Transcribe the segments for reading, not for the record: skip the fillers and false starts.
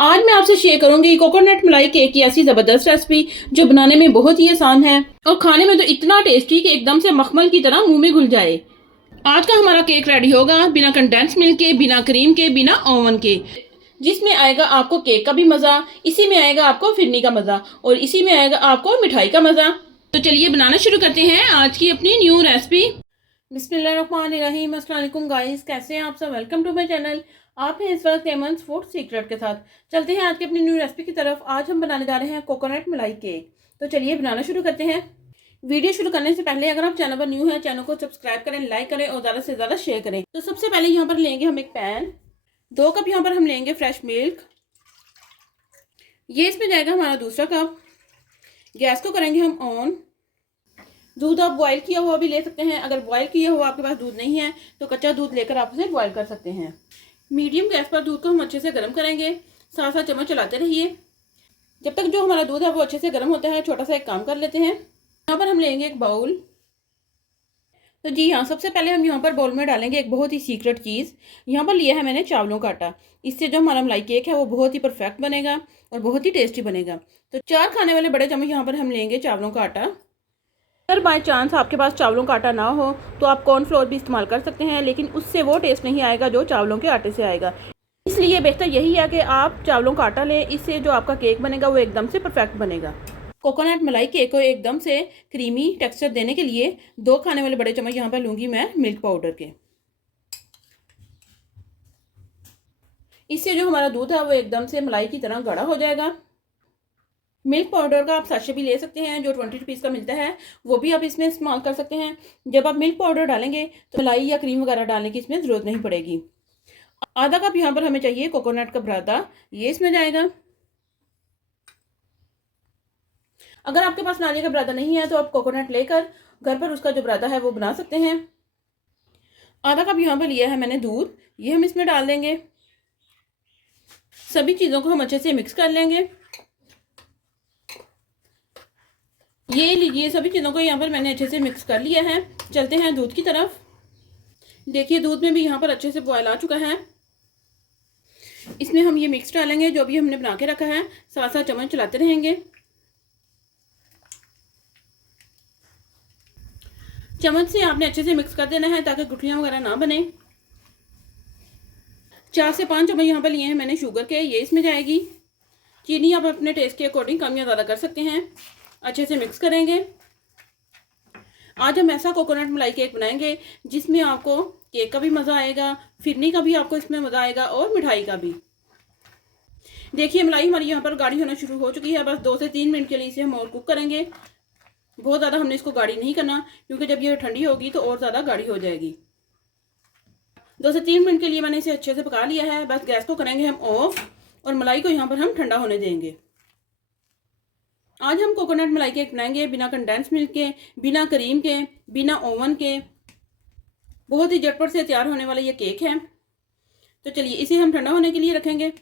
आज मैं आपसे शेयर करूंगी कोकोनट मलाई केक की ऐसी ज़बरदस्त रेसिपी जो बनाने में बहुत ही आसान है और खाने में तो इतना टेस्टी कि एकदम से मखमल की तरह मुंह में घुल जाए। आज का हमारा केक रेडी होगा बिना कंडेंस मिल्क के, बिना क्रीम के, बिना ओवन के, जिसमें आएगा आपको केक का भी मज़ा, इसी में आएगा आपको फिरनी का मज़ा और इसी में आएगा आपको मिठाई का मज़ा। तो चलिए बनाना शुरू करते हैं आज की अपनी न्यू रेसिपी। बिस्मिल्लाहिर्रहमानिर्रहीम। अस्सलाम वालेकुम गाइस, कैसे हैं आप सब। Welcome to my channel. आप हैं इस वक्त एमन्स फूड सीक्रेट के साथ। चलते हैं आज की अपनी न्यू रेसिपी की तरफ। आज हम बनाने जा रहे हैं कोकोनट मलाई केक। तो चलिए बनाना शुरू करते हैं। वीडियो शुरू करने से पहले अगर आप चैनल पर न्यू हैं, चैनल को सब्सक्राइब करें, लाइक करें और ज़्यादा से ज़्यादा शेयर करें। तो सबसे पहले यहाँ पर लेंगे हम एक पैन, 2 कप यहाँ पर हम लेंगे फ्रेश मिल्क। ये इसमें जाएगा हमारा दूसरा कप। गैस को करेंगे हम ऑन। दूध आप बॉयल किया हुआ भी ले सकते हैं। अगर बॉयल किया हुआ आपके पास दूध नहीं है तो कच्चा दूध लेकर आप उसे बॉयल कर सकते हैं। मीडियम गैस पर दूध को हम अच्छे से गर्म करेंगे। साथ साथ चम्मच चलाते रहिए जब तक जो हमारा दूध है वो अच्छे से गर्म होता है। छोटा सा एक काम कर लेते हैं। यहाँ पर हम लेंगे एक बाउल। तो जी हाँ, सबसे पहले हम यहाँ पर बाउल में डालेंगे एक बहुत ही सीक्रेट चीज़। यहाँ पर लिया है मैंने चावलों का आटा। इससे जो हमारा मलाई केक है वो बहुत ही परफेक्ट बनेगा और बहुत ही टेस्टी बनेगा। तो 4 खाने वाले बड़े चम्मच यहाँ पर हम लेंगे चावलों का आटा। अगर बाय चांस आपके पास चावलों का आटा ना हो तो आप कॉर्नफ्लोर भी इस्तेमाल कर सकते हैं, लेकिन उससे वो टेस्ट नहीं आएगा जो चावलों के आटे से आएगा। इसलिए बेहतर यही है कि आप चावलों का आटा लें। इससे जो आपका केक बनेगा वो एकदम से परफेक्ट बनेगा। कोकोनट मलाई केक को एकदम से क्रीमी टेक्सचर देने के लिए 2 खाने वाले बड़े चम्मच यहाँ पर लूँगी मैं मिल्क पाउडर के। इससे जो हमारा दूध है वो एकदम से मलाई की तरह गाढ़ा हो जाएगा। मिल्क पाउडर का आप साशे भी ले सकते हैं जो 20 रुपीज़ का मिलता है, वो भी आप इसमें इस्तेमाल कर सकते हैं। जब आप मिल्क पाउडर डालेंगे तो मलाई या क्रीम वगैरह डालने की इसमें ज़रूरत नहीं पड़ेगी। आधा कप यहाँ पर हमें चाहिए कोकोनट का बुरादा, ये इसमें जाएगा। अगर आपके पास नारियल का बुरादा नहीं है तो आप कोकोनट लेकर घर पर उसका जो बुरादा है वो बना सकते हैं। आधा कप यहाँ पर लिया है मैंने दूध, ये हम इसमें डाल देंगे। सभी चीज़ों को हम अच्छे से मिक्स कर लेंगे। ये लीजिए, सभी चीज़ों को यहाँ पर मैंने अच्छे से मिक्स कर लिया है। चलते हैं दूध की तरफ। देखिए दूध में भी यहाँ पर अच्छे से बॉयल आ चुका है। इसमें हम ये मिक्स डालेंगे जो भी हमने बना के रखा है। साथ साथ चम्मच चलाते रहेंगे। चम्मच से आपने अच्छे से मिक्स कर देना है ताकि गुठलियाँ वगैरह ना बने। 4 से 5 चम्मच यहाँ पर लिए हैं मैंने शुगर के, ये इसमें जाएगी। चीनी आप अपने टेस्ट के अकॉर्डिंग कम या ज़्यादा कर सकते हैं। अच्छे से मिक्स करेंगे। आज हम ऐसा कोकोनट मलाई केक बनाएंगे जिसमें आपको केक का भी मज़ा आएगा, फिरनी का भी आपको इसमें मज़ा आएगा और मिठाई का भी। देखिए मलाई हमारी यहाँ पर गाढ़ी होना शुरू हो चुकी है। बस 2 से 3 मिनट के लिए इसे हम और कुक करेंगे। बहुत ज़्यादा हमने इसको गाढ़ी नहीं करना क्योंकि जब ये ठंडी होगी तो और ज़्यादा गाढ़ी हो जाएगी। 2 से 3 मिनट के लिए मैंने इसे अच्छे से पका लिया है। बस गैस को करेंगे हम ऑफ और मलाई को यहाँ पर हम ठंडा होने देंगे। आज हम कोकोनट मलाई केक बनाएंगे बिना कंडेंस मिल्क के, बिना क्रीम के, बिना ओवन के। बहुत ही झटपट से तैयार होने वाला ये केक है। तो चलिए इसे हम ठंडा होने के लिए रखेंगे।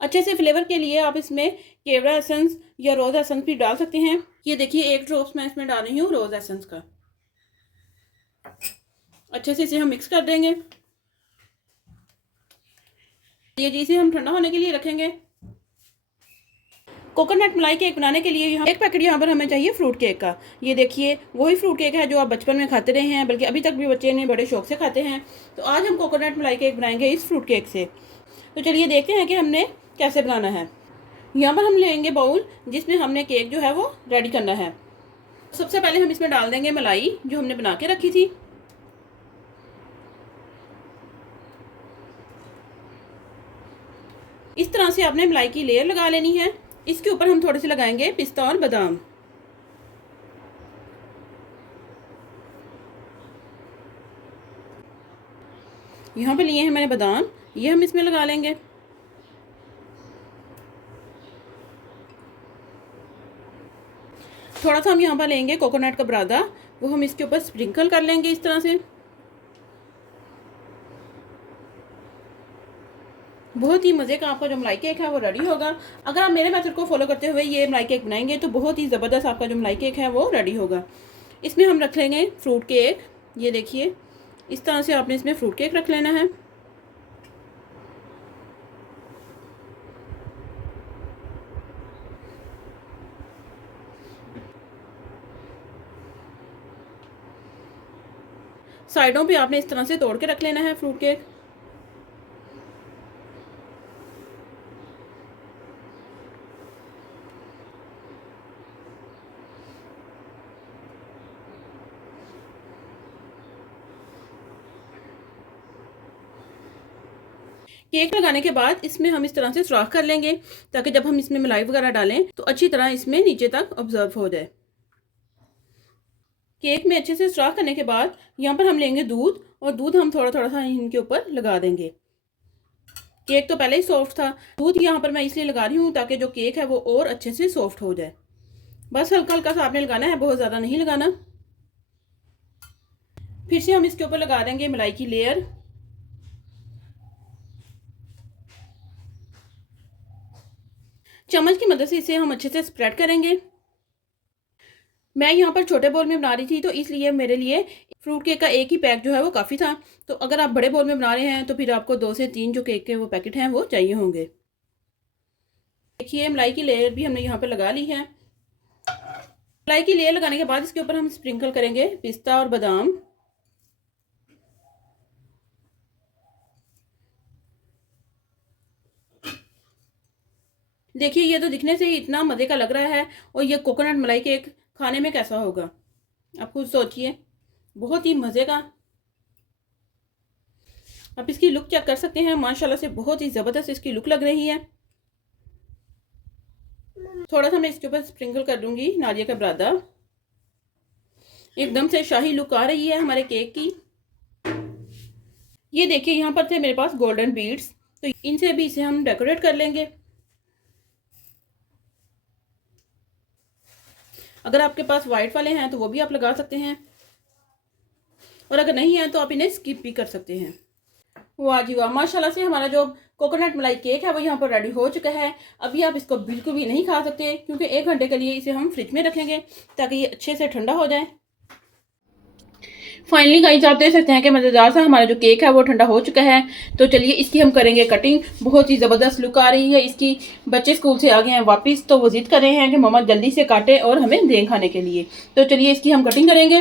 अच्छे से फ्लेवर के लिए आप इसमें केवड़ा एसेंस या रोज़ एसेंस भी डाल सकते हैं। ये देखिए 1 ड्रॉप्स मैं इसमें डाल रही हूँ रोज़ एसेंस का। अच्छे से इसे हम मिक्स कर देंगे। ये जी इसे हम ठंडा होने के लिए रखेंगे। कोकोनट मलाई केक बनाने के लिए यहाँ 1 पैकेट यहाँ पर हमें चाहिए फ्रूट केक का। ये देखिए वही फ्रूट केक है जो आप बचपन में खाते रहे हैं, बल्कि अभी तक भी बच्चे ने बड़े शौक से खाते हैं। तो आज हम कोकोनट मलाई केक बनाएंगे इस फ्रूट केक से। तो चलिए देखते हैं कि हमने कैसे बनाना है। यहाँ पर हम लेंगे बाउल जिसमें हमने केक जो है वो रेडी करना है। सबसे पहले हम इसमें डाल देंगे मलाई जो हमने बना के रखी थी। इस तरह से आपने मलाई की लेयर लगा लेनी है। इसके ऊपर हम थोड़े से लगाएंगे पिस्ता और बादाम। यहाँ पे लिए हैं मैंने बादाम, ये हम इसमें लगा लेंगे। थोड़ा सा हम यहाँ पर लेंगे कोकोनट का बुरादा, वो हम इसके ऊपर स्प्रिंकल कर लेंगे इस तरह से। बहुत ही मज़े का आपका जो मलाई केक है वो रेडी होगा। अगर आप मेरे मेथड को फॉलो करते हुए ये मलाई केक बनाएंगे तो बहुत ही ज़बरदस्त आपका जो मलाई केक है वो रेडी होगा। इसमें हम रख लेंगे फ्रूट केक। ये देखिए इस तरह से आपने इसमें फ्रूट केक रख लेना है। साइडों पे आपने इस तरह से तोड़ के रख लेना है फ्रूट केक। केक लगाने के बाद इसमें हम इस तरह से सुराख कर लेंगे ताकि जब हम इसमें मलाई वगैरह डालें तो अच्छी तरह इसमें नीचे तक ऑब्जर्व हो जाए। केक में अच्छे से सुराख करने के बाद यहाँ पर हम लेंगे दूध, और दूध हम थोड़ा थोड़ा सा इनके ऊपर लगा देंगे। केक तो पहले ही सॉफ्ट था, दूध यहाँ पर मैं इसलिए लगा रही हूँ ताकि जो केक है वो और अच्छे से सॉफ्ट हो जाए। बस हल्का हल्का सा आपने लगाना है, बहुत ज़्यादा नहीं लगाना। फिर से हम इसके ऊपर लगा देंगे मलाई की लेयर। चम्मच की मदद से इसे हम अच्छे से स्प्रेड करेंगे। मैं यहाँ पर छोटे बोल में बना रही थी तो इसलिए मेरे लिए फ्रूट केक का एक ही पैक जो है वो काफ़ी था। तो अगर आप बड़े बोल में बना रहे हैं तो फिर आपको 2 से 3 जो केक के वो पैकेट हैं वो चाहिए होंगे। देखिए मलाई की लेयर भी हमने यहाँ पर लगा ली है। मलाई की लेयर लगाने के बाद इसके ऊपर हम स्प्रिंकल करेंगे पिस्ता और बादाम। देखिए ये तो दिखने से ही इतना मज़े का लग रहा है, और ये कोकोनट मलाई केक खाने में कैसा होगा आप खुद सोचिए, बहुत ही मज़े का। आप इसकी लुक चेक कर सकते हैं, माशाल्लाह से बहुत ही ज़बरदस्त इसकी लुक लग रही है। थोड़ा सा मैं इसके ऊपर स्प्रिंकल कर दूंगी नारियल का बुरादा। एकदम से शाही लुक आ रही है हमारे केक की। ये देखिए यहाँ पर थे मेरे पास गोल्डन बीड्स, तो इनसे भी इसे हम डेकोरेट कर लेंगे। अगर आपके पास वाइट वाले हैं तो वो भी आप लगा सकते हैं, और अगर नहीं है तो आप इन्हें स्किप भी कर सकते हैं। वाह जी वाह, माशाल्लाह से हमारा जो कोकोनट मलाई केक है वो यहाँ पर रेडी हो चुका है। अभी आप इसको बिल्कुल भी नहीं खा सकते क्योंकि 1 घंटे के लिए इसे हम फ्रिज में रखेंगे ताकि ये अच्छे से ठंडा हो जाए। फाइनली गाइस आप देख सकते हैं कि मज़ेदार सा हमारा जो केक है वो ठंडा हो चुका है। तो चलिए इसकी हम करेंगे कटिंग। बहुत ही ज़बरदस्त लुक आ रही है इसकी। बच्चे स्कूल से आ गए हैं वापस, तो वो जिद कर रहे हैं कि मम्मा जल्दी से काटे और हमें दें खाने के लिए। तो चलिए इसकी हम कटिंग करेंगे।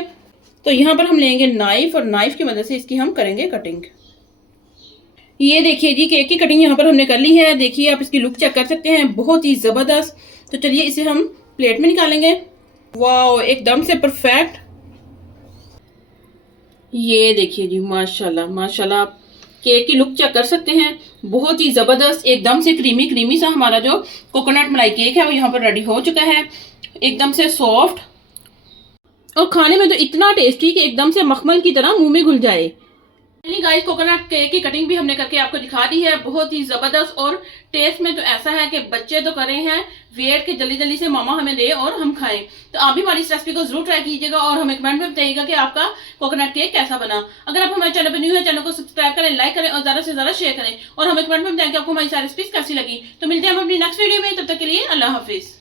तो यहाँ पर हम लेंगे नाइफ, और नाइफ की मदद से इसकी हम करेंगे कटिंग। ये देखिए जी केक की कटिंग यहाँ पर हमने कर ली है। देखिए आप इसकी लुक चेक कर सकते हैं, बहुत ही ज़बरदस्त। तो चलिए इसे हम प्लेट में निकालेंगे। वाह एकदम से परफेक्ट। ये देखिए जी माशाल्लाह माशाल्लाह, आप केक की लुक चेक कर सकते हैं, बहुत ही ज़बरदस्त। एकदम से क्रीमी क्रीमी सा हमारा जो कोकोनट मलाई केक है वो यहाँ पर रेडी हो चुका है। एकदम से सॉफ्ट और खाने में तो इतना टेस्टी कि एकदम से मखमल की तरह मुंह में घुल जाए। गाइस कोकोनट केक की कटिंग भी हमने करके आपको दिखा दी है, बहुत ही जबरदस्त। और टेस्ट में तो ऐसा है कि बच्चे तो कर रहे हैं वेट के जल्दी जल्दी से मामा हमें दे और हम खाएं। तो आप भी हमारी इस रेसिपी को जरूर ट्राई कीजिएगा और हमें कमेंट में बताइएगा कि आपका कोकोनट केक कैसा बना। अगर आप हमारे चैनल पर न्यू है, चैनल को सब्सक्राइब करें, लाइक करें और ज्यादा से ज्यादा शेयर करें, और हमें कमेंट में बताएं कि आपको हमारी सारी रेसिपीज कैसी लगी। तो मिलते हैं हम अपनी नेक्स्ट वीडियो में, तब तक के लिए अल्लाह हाफिज।